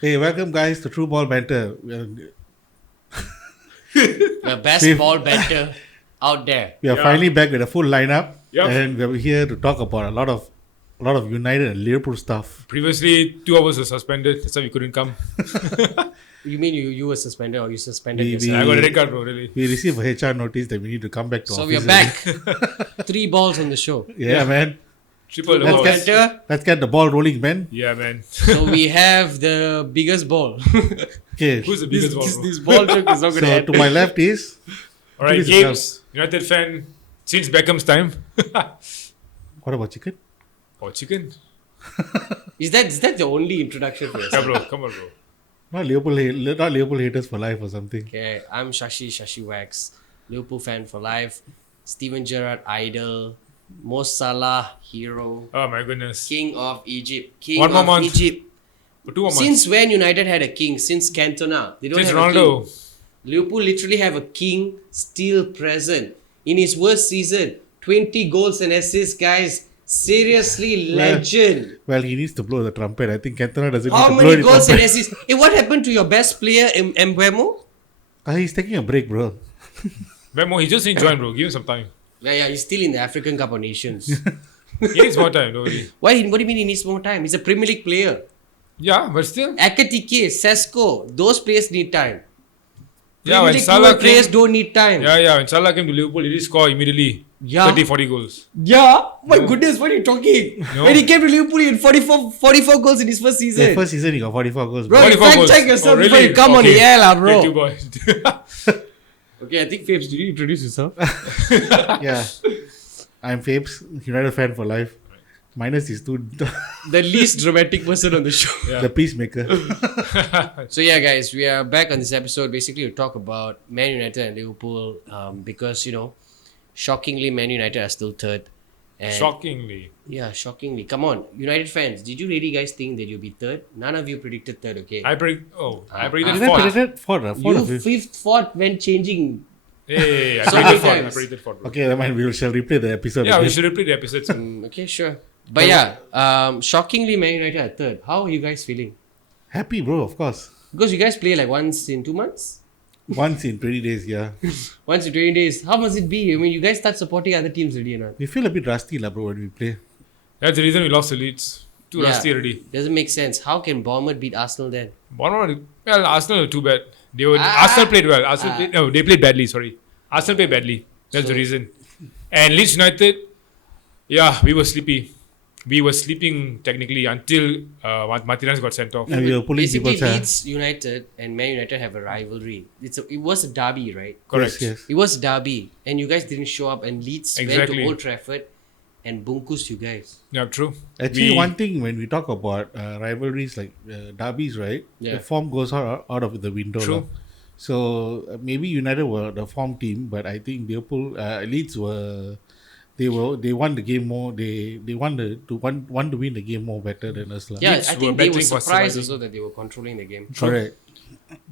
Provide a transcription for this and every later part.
Hey, welcome guys to True Ball Banter. The best ball banter out there. We are finally back with a full lineup, Yep. and we're here to talk about a lot of United and Liverpool stuff. Previously, 2 hours were suspended. That's why we couldn't come. You mean you were suspended or you suspended We- yourself? I got a red card, bro, really. We received a HR notice that we need to come back to So office. we are back. 3 balls on the show. Yeah, man. Triple the Ball balls. banter. Let's get the ball rolling, man. Yeah, man. So we have the biggest ball. Okay. Who's the biggest ball, bro? This ball joke is not going to So end. to my left is All right, Please games. United fan since Beckham's time. what about chicken? Oh, chicken. Is that the only introduction for Yeah, yourself? bro. Come on, bro. Not Liverpool haters for life or something. Okay, I'm Shashi Wax, Liverpool fan for life. Steven Gerrard, idol. Mo Salah, hero. Oh, my goodness. King of Egypt. King One more of month. Egypt. 2 more months. Since when United had a king? Since Cantona. They don't Since have a king. Ronaldo. Liverpool literally have a king still present. In his worst season, 20 goals and assists, guys. Seriously, legend. Well, he needs to blow the trumpet. I think Cantona doesn't How need to blow many the goals and trumpet. assists? Hey, what happened to your best player, Mbeumo? He's taking a break, bro. Memo, he just didn't join, bro. Give him some time. Yeah, he's still in the African Cup of Nations. He needs more time, don't worry. What do you mean he needs more time? He's a Premier League player. Yeah, but still. Ekitike, Sesko, those players need time. Yeah, Premier when League Salah players came, don't need time. when Salah came to Liverpool, he did score immediately. Yeah. 30, 40 goals. Yeah, my goodness, what are you talking? No. When he came to Liverpool, he had 44 goals in his first season. The first season he got 44 goals. Bro, 44 fact goals. check yourself Oh, before really? you come on Okay. the air, lah, bro. Thank you, boys. Okay, I think Fabes, did you introduce yourself? Yeah. I'm Fabes, United fan for life. Minus is two, The least dramatic person on the show. Yeah. the peacemaker. So yeah, guys, we are back on this episode basically to talk about Man United and Liverpool because, shockingly, Man United are still third. And Shockingly. Yeah, shockingly. Come on, United fans, did you really guys think that you'll be third? None of you predicted third, okay? I predicted Did I fourth. predict it? Fourth or You fifth? fifth, fourth when changing. Hey, I So predicted many fourth. I times. predicted fourth, bro. Okay, never mind. We shall replay the episode. Yeah, we again. should repeat the episodes. Okay, sure. But yeah, shockingly, Man United are third. How are you guys feeling? Happy, bro, of course. Because you guys play like once in 2 months? Once in 20 days, yeah. Once in 20 days. How must it be? I mean, you guys start supporting other teams already or not? We feel a bit rusty, lah, bro, when we play. That's the reason we lost the Leeds. Too rusty already. Doesn't make sense. How can Bournemouth beat Arsenal then? Well, Arsenal were too bad. Arsenal played well. They played badly, sorry. Arsenal played badly. That's the reason. And Leeds United, yeah, we were sleepy. We were sleeping technically until Martinez got sent off. And we were pulling Basically, people's hair. Leeds United and Man United have a rivalry. It was a derby, right? Correct. Yes. It was a derby. And you guys didn't show up. And Leeds went Exactly. to Old Trafford and bunkus you guys. Yeah, true. Actually, one thing when we talk about rivalries like derbies, right? Yeah. The form goes out of the window. True. lah. So maybe United were the form team, but I think Liverpool, Leeds were. They won the game more. They want to win the game more better than us, lah. Yeah, Leeds I were think they were battling for surprised surviving. also that they were controlling the game. Correct.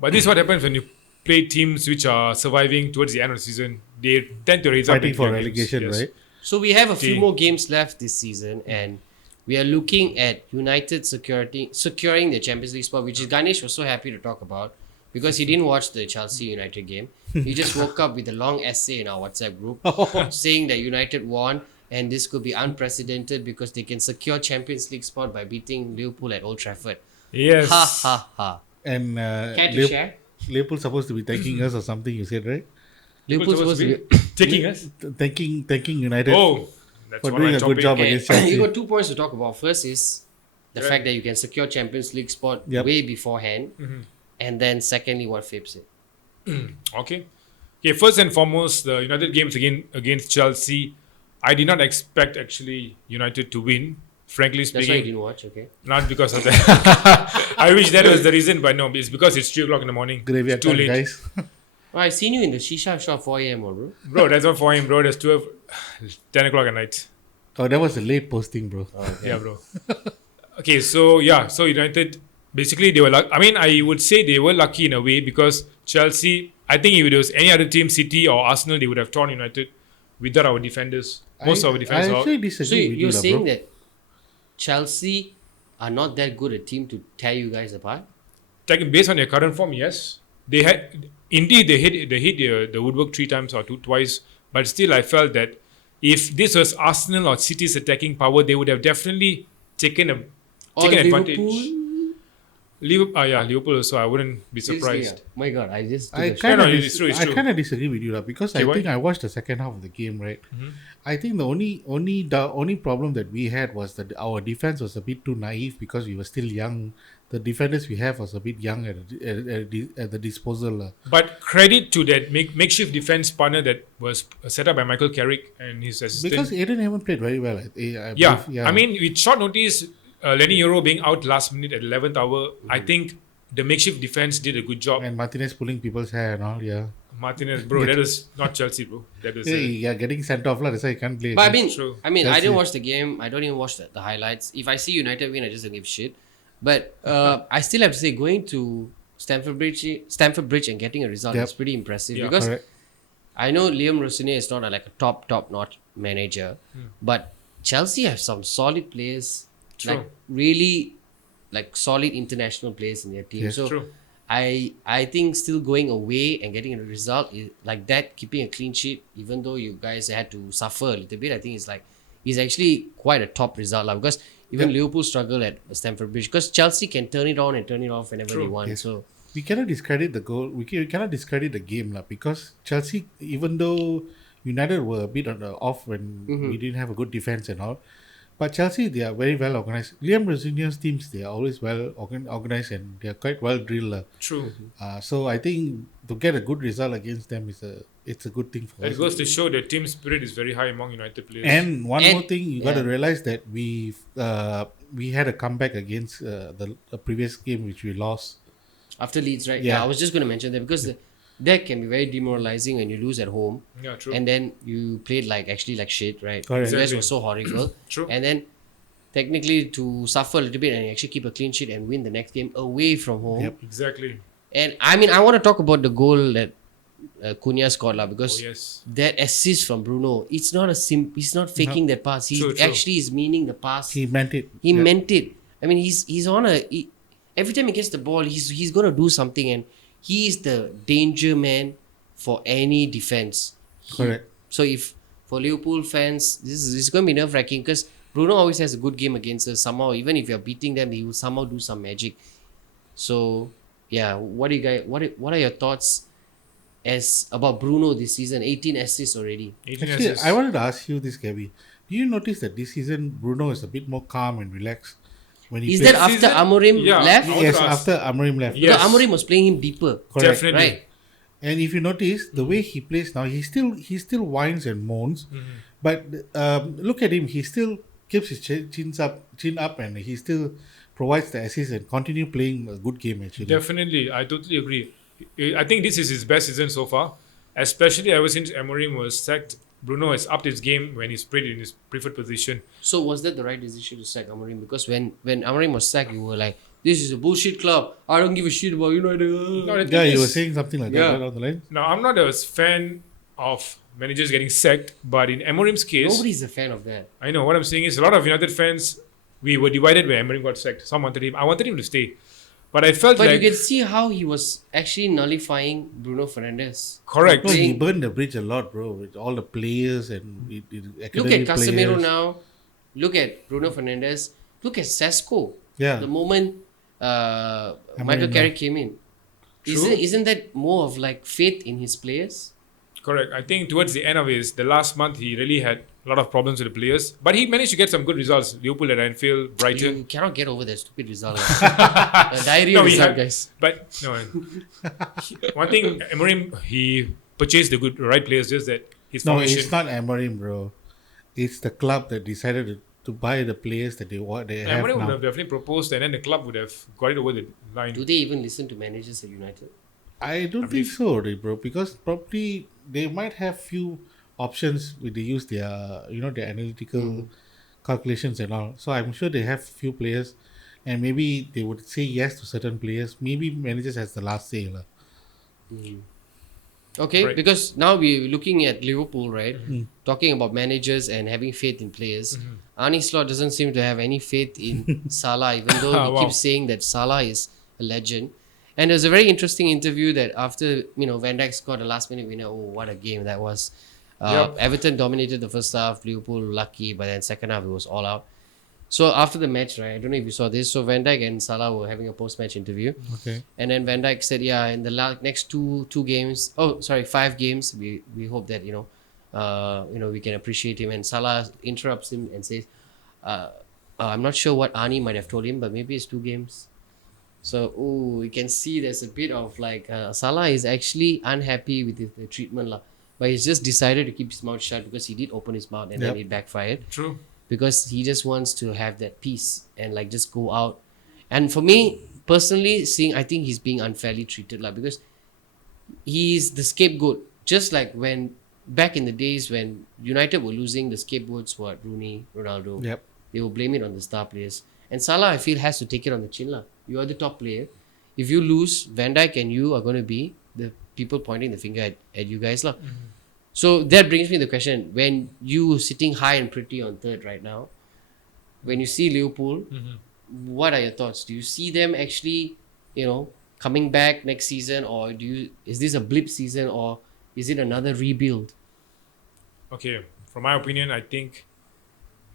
But this is what happens when you play teams which are surviving towards the end of the season. They tend to raise up Fighting in for their relegation, games. Yes. right? So we have a few Okay. more games left this season, and we are looking at United securing the Champions League spot, which is Ganesh was so happy to talk about because he didn't watch the Chelsea United game. He just woke up with a long essay in our WhatsApp group saying that United won and this could be unprecedented because they can secure Champions League spot by beating Liverpool at Old Trafford. Yes. Ha ha ha. And Care to share? Liverpool supposed to be thanking us or something. You said, right? Liverpool's supposed to be. taking us. Thanking United Oh, that's for one doing of a my good job topic. against Okay, Chelsea. you got 2 points to talk about. First is the Right. fact that you can secure Champions League spot Yep. way beforehand. And then secondly, what Fib said. Okay. First and foremost, the United games against Chelsea, I did not expect actually United to win. Frankly That's why you speaking, didn't watch, okay? not because of that. I wish that was the reason, but no, it's because it's 3 o'clock in the morning. Graveyard It's too time, late. guys. Well, I seen you in the shisha shop 4 a.m. bro. Bro, that's not for him, bro. That's 10 o'clock at night. Oh, that was a late posting, bro. Yeah, bro. Okay, so United, basically they were I would say they were lucky in a way because Chelsea, I think if it was any other team, City or Arsenal, they would have torn United without our defenders. Most of our defenders I are out. actually disagree So with you're you, saying bro. that Chelsea are not that good a team to tear you guys apart? based on their current form, yes, they hit the woodwork 3 times or twice. But still, I felt that if this was Arsenal or City's attacking power, they would have definitely taken advantage. Liverpool also. I wouldn't be surprised. My God, I just took I a shot. kind of it's true. I disagree with you lah, because Okay, I why? think I watched the second half of the game, right? I think the only problem that we had was that our defense was a bit too naive because we were still young. The defenders we have was a bit young at the disposal lah. But credit to that makeshift defense partner that was set up by Michael Carrick and his assistant. Because Aiden haven't played very well. I Yeah. believe, I mean, with short notice, Lenny Euro being out last minute at 11th hour, I think the makeshift defense did a good job. and Martinez pulling people's hair and all, yeah. Martinez, bro, that was not Chelsea, bro. That was Yeah, getting sent off lah. That's why you can't play. But I against- mean, True. I That's didn't it. watch the game. I don't even watch the highlights. If I see United win, I just don't give a shit. But I still have to say, going to Stamford Bridge and getting a result Yep. is pretty impressive, Yeah. because Correct. I know Liam Rossinier is not like a top notch manager, but Chelsea have some solid players, True. like really like solid international players in their team. Yes. So True. I think still going away and getting a result is like that, keeping a clean sheet, even though you guys had to suffer a little bit, I think it's actually quite a top result lah, because even Liverpool struggle at Stamford Bridge, because Chelsea can turn it on and turn it off whenever they True. want. Yes. So We cannot discredit the goal. We cannot discredit the game lah, because Chelsea, even though United were a bit on the off when we didn't have a good defense and all, but Chelsea, they are very well organized. Liam Rossinier's teams, they are always well organized and they are quite well drilled lah. True. So I think to get a good result against them it's a good thing for It us. goes to show that team spirit is very high among United players. And one And- more thing, you got to realize that we had a comeback against the previous game which we lost. after Leeds, right? Yeah. I was just going to mention that, because that can be very demoralizing when you lose at home, Yeah, true. and then you played like shit, right? Correct. The rest Exactly. was so horrible. True. And then technically to suffer a little bit and actually keep a clean sheet and win the next game away from home. Yep. Exactly. And I mean, I want to talk about the goal that Cunha scored lah, Oh, because yes. that assist from Bruno, it's not he's not faking that pass. He True, true. actually is meaning the pass. He meant it. He Yeah. meant it. I mean, he's on every time he gets the ball, he's gonna do something, and he's the danger man for any defense. Correct. So if for Liverpool fans, this is going to be nerve wracking, because Bruno always has a good game against us. Somehow, even if you're beating them, he will somehow do some magic. So yeah, what are your thoughts as about Bruno this season? 18 assists already. 18 Actually, assists. I wanted to ask you this, Gabby. Do you notice that this season Bruno is a bit more calm and relaxed when he Is plays? that after season- Amorim Yeah. left? I want Yes, to ask. after Amorim left. Yeah. Because Yes. Amorim was playing him deeper. Correct. Definitely. Right. And if you notice the way he plays now, he still whines and moans, but look at him. He still keeps his chin up, and he still provides the assist and continue playing a good game. Actually, Definitely. I totally agree. I think this is his best season so far, especially ever since Amorim was sacked. Bruno has upped his game when he's played in his preferred position. So was that the right decision to sack Amorim? Because when Amorim was sacked, you were like, "This is a bullshit club. I don't give a shit about United." No, the thing yeah, you is- were saying something like Yeah. that right on the line. Now, I'm not a fan of managers getting sacked, but in Amorim's case, Nobody's a fan of that. I know what I'm saying is a lot of United fans, we were divided when Amorim got sacked. Some wanted him. I wanted him to stay. But I felt But like... you can see how he was actually nullifying Bruno Fernandes. Correct. No, he Playing- burned the bridge a lot, bro, with all the players and Look academy at Casemiro players. now. Look at Bruno Fernandes. Look at Sesko. Yeah, The moment Michael Amorim, Carrick came in. True. Isn't that more of like faith in his players? Correct. I think towards the end of the last month, he really had a lot of problems with the players. But he managed to get some good results. Liverpool at Anfield, Brighton. You cannot get over that stupid result. A diary No, we result, had- guys. But no, one thing, Amorim, he purchased the right players, just that his no, formation... it's not Amorim, bro. It's the club that decided to buy the players that they want. They have Amorim would now. have definitely proposed, and then the club would have got it over the line. Do they even listen to managers at United? I don't think so, bro. Because probably they might have few options where they use their their analytical calculations and all. So I'm sure they have few players, and maybe they would say yes to certain players. Maybe managers has the last say, lah. Okay, Right. because now we're looking at Liverpool, right? Talking about managers and having faith in players. Arne Slot doesn't seem to have any faith in Salah, even though he Wow. keeps saying that Salah is a legend. And there's a very interesting interview that after Van Dijk scored a last minute winner. Oh, what a game that was! Everton dominated the first half. Liverpool lucky, but then second half it was all out. So after the match, right? I don't know if you saw this. So Van Dijk and Salah were having a post-match interview. Okay. And then Van Dijk said, "Yeah, in the next two games, 5 games, we hope that we can appreciate him." And Salah interrupts him and says, "I'm not sure what Arnie might have told him, but maybe it's 2 games." So you can see there's a bit of like Salah is actually unhappy with the treatment lah, but he's just decided to keep his mouth shut because he did open his mouth and then it backfired. True. Because he just wants to have that peace and like just go out. And for me personally, I think he's being unfairly treated lah, because he's the scapegoat. Just like when back in the days when United were losing, the scapegoats were Rooney, Ronaldo. Yep. They will blame it on the star players. And Salah, I feel, has to take it on the chin lah. You are the top player. If you lose, Van Dijk and you are going to be the people pointing the finger at you guys lah. So that brings me to the question: when you sitting high and pretty on third right now, when you see Liverpool, what are your thoughts? Do you see them actually, coming back next season, or is this a blip season, or is it another rebuild? Okay, from my opinion, I think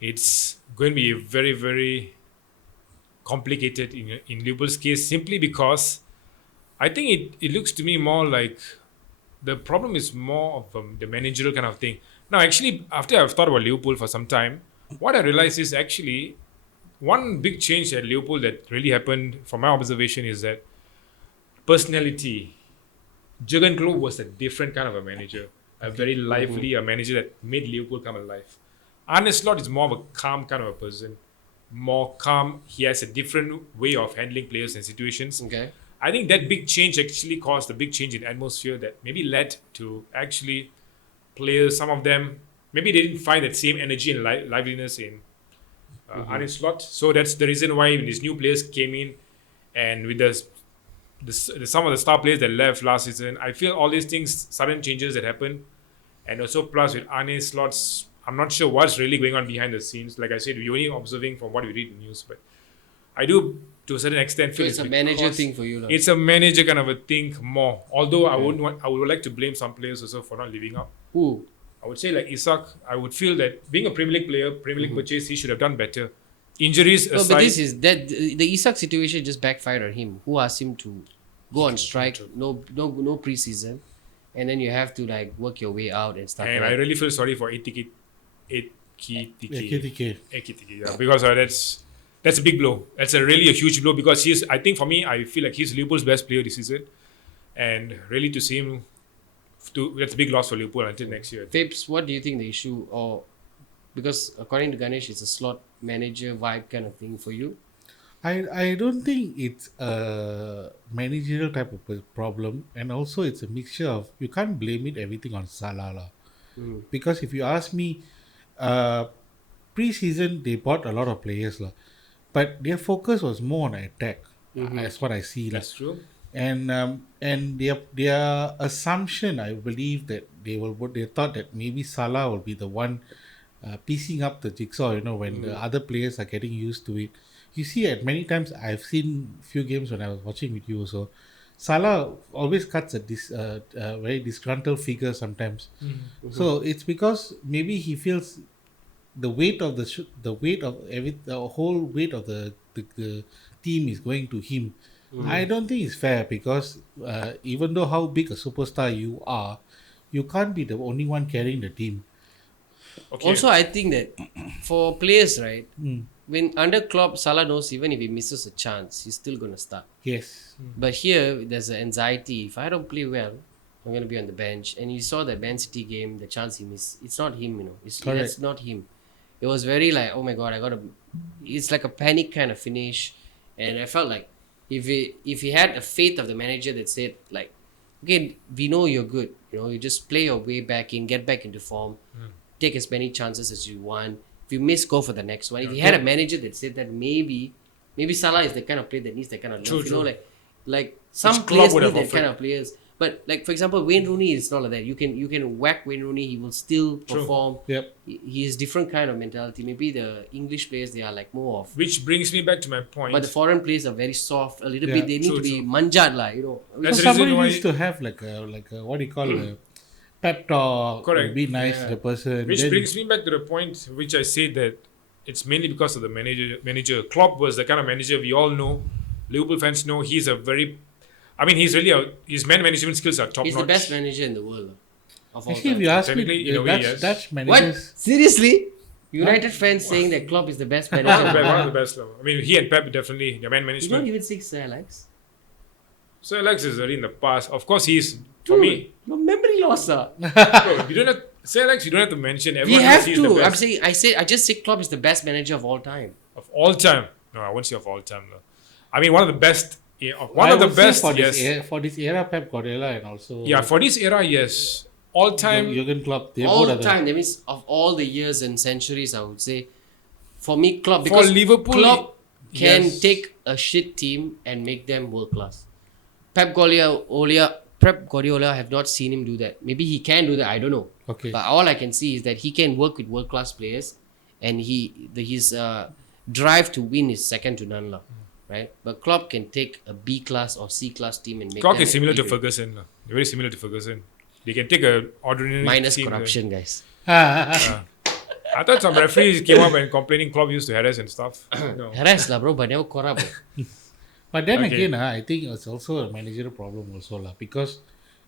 it's going to be very, very complicated in Liverpool's case, simply because I think it looks to me more like the problem is more of the managerial kind of thing. Now, actually, after I've thought about Liverpool for some time, what I realized is actually one big change at Liverpool that really happened, from my observation, is that personality. Jurgen Klopp was a different kind of a manager, a very lively, a manager that made Liverpool come alive. Arne Slot is more of a calm kind of a person, more calm. He has a different way of handling players and situations. Okay. I think that big change actually caused a big change in atmosphere that maybe led to actually players, some of them, maybe they didn't find that same energy and liveliness in Arne Slot. So that's the reason why when these new players came in, and with some of the star players that left last season, I feel all these things, sudden changes that happened, and also plus with Arne Slot's, I'm not sure what's really going on behind the scenes. Like I said, we're only observing from what we read in the news, but I do, to a certain extent, feel So it's a manager thing for you lah. it's a manager kind of a thing more. Although I would like to blame some players also for not living up. Who? I would say like Isak, I would feel that being a Premier League player, Premier League purchase, he should have done better. Injuries No, aside. but this is that the Isak situation just backfired on him. Who asked him to go on strike? No preseason, and then you have to like work your way out and stuff. And I really feel sorry for Ekitike, yeah, because that's a big blow. That's a huge blow, because I think for me, I feel like he's Liverpool's best player this season, and really to see him, that's a big loss for Liverpool until next year. Fabes, what do you think the issue, or because according to Ganesh, it's a slot manager vibe kind of thing for you? I don't think it's a managerial type of problem, and also it's a mixture of, you can't blame it everything on Salah lah. Because if you ask me, pre-season they bought a lot of players lah, but their focus was more on attack. That's what I see lah. That's true. And their assumption, I believe, that they thought that maybe Salah will be the one piecing up the jigsaw, when the other players are getting used to it. You see, at many times I've seen few games when I was watching with you also, Salah always cuts a very disgruntled figure sometimes. So it's because maybe he feels the weight of the whole weight of the team is going to him. I don't think it's fair, because even though how big a superstar you are, you can't be the only one carrying the team. Okay. Also, I think that for players, right, when under Klopp, Salah knows even if he misses a chance, he's still going to start. Yes. But here, there's an anxiety. If I don't play well, I'm going to be on the bench. And you saw that Man City game, the chance he missed. It's not him, It's not him. It was very like, oh my God, it's like a panic kind of finish. And I felt like if he had a faith of the manager that said like, okay, we know you're good. You just play your way back in, get back into form, take as many chances as you want. If you miss, go for the next one. If he had a manager that said that, maybe Salah is the kind of player that needs that kind of love. True. Like some Which Klopp players would need have that offered. kind of players. But like for example, Wayne Rooney is not like that. You can whack Wayne Rooney, he will still perform. Yep. He is different kind of mentality. Maybe the English players, they are like more of. Which brings me back to my point. But the foreign players are very soft. A little Yeah, bit. They need true, to be true. manjat lah. You know. That's So the reason somebody why- needs to have like a what do you call a pep talk. Correct. Be nice to the person. Which then- brings me back to the point which I said that it's mainly because of the manager. Klopp was the kind of manager we all know. Liverpool fans know he's a very. I mean, he's really his man management skills are top He's notch. the best manager in the world. Of all Actually, if time. you ask me, Technically, in a way, yes. Dutch What? managers. Seriously? United fans saying that Klopp is the best One manager. of the best. I mean, he and Pep definitely their man You don't management. even think Sir Alex. So Alex is already in the past. Of course, he's for me. Your memory loss, sir. Bro, you don't have say Alex. You don't have to mention. We Everyone have knows he's the to. best I just say Klopp is the best manager of all time. of all time. No, I won't say of all time. No. I mean, one of the best. Yeah, one I of the would say best. for Yes. this era, Pep Guardiola and also Yeah, for this era, yes. All time. Jurgen Klopp. They All both are the time. That means of all the years and centuries, I would say, for me, Klopp, For because Liverpool, Klopp can yes. take a shit team and make them world class. Pep Guardiola, have not seen him do that. Maybe he can do that. I don't know. Okay. But all I can see is that he can work with world class players, and his drive to win is second to none, lah. Right? But Klopp can take a B class or C class team and make Klopp them is similar to elite. Ferguson. They're very similar to Ferguson. They can take a ordinary Minus team. corruption, guys. I thought some referees came up and complaining Klopp used to harass and stuff. No. Harass lah, bro, but never corrupt. But then Okay. again, I think it's also a managerial problem also lah, because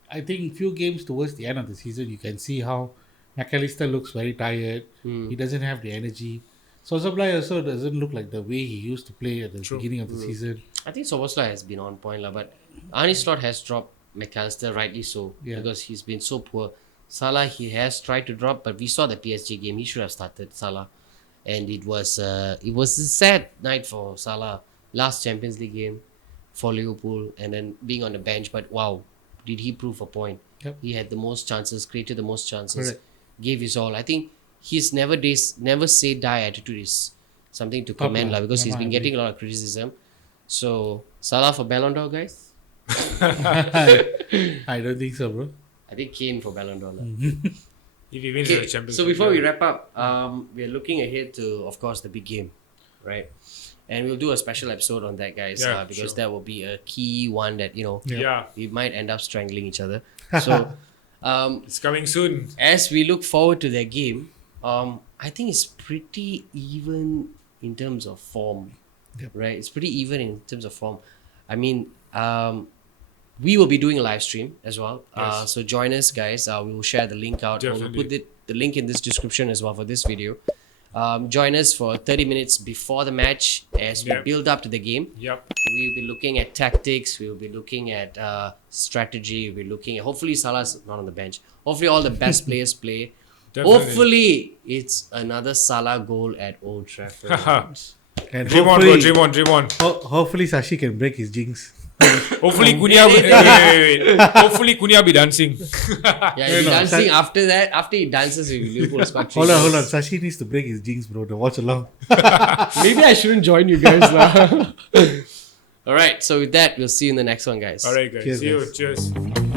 I think few games towards the end of the season, you can see how McAllister looks very tired. He doesn't have the energy. Sosablai also doesn't look like the way he used to play at the beginning of the season. I think Soboslai has been on point, lah, but Arne Slot has dropped McAllister, rightly so, Yeah. because he's been so poor. Salah, he has tried to drop, but we saw the PSG game. He should have started Salah, and it was a sad night for Salah. Last Champions League game for Liverpool, and then being on the bench. But wow, did he prove a point? Yep. He had the most chances, created the most chances, Correct. gave his all. I think his never say die attitude is something to commend, lah, because he's been getting a lot of criticism. So Salah for Ballon d'Or, guys. I don't think so, bro. I think Kane for Ballon d'Or. lah. If he wins Okay, the Champions so League, before we yeah. wrap up, we are looking ahead to, of course, the big game, right? And we'll do a special episode on that, guys, Yeah, because sure. that will be a key one that, Yeah, we might end up strangling each other. So, it's coming soon. as we look forward to that game, I think it's pretty even in terms of form, Yep. right? It's pretty even in terms of form. I mean, we will be doing a live stream as well. Yes. So join us, guys. We will share the link out. We'll Definitely. put the link in this description as well for this video. Join us for 30 minutes before the match as we Yep. build up to the game. Yep. We'll be looking at tactics. We'll be looking at strategy. We'll be looking at, hopefully Salah's not on the bench. Hopefully all the best players play. Definitely. Hopefully it's another Salah goal at Old Trafford. And Dream on, bro. Dream on. Dream on. hopefully Sashi can break his jinx. Hopefully Cunha. Wait. Hopefully Cunha be dancing. Yeah, he'll be dancing after that. After he dances with Liverpool squad. Hold on. Sashi needs to break his jinx, bro, to watch along. Maybe I shouldn't join you guys now. All right. So with that, we'll see you in the next one, guys. All right, guys. Cheers, See you. guys. Cheers.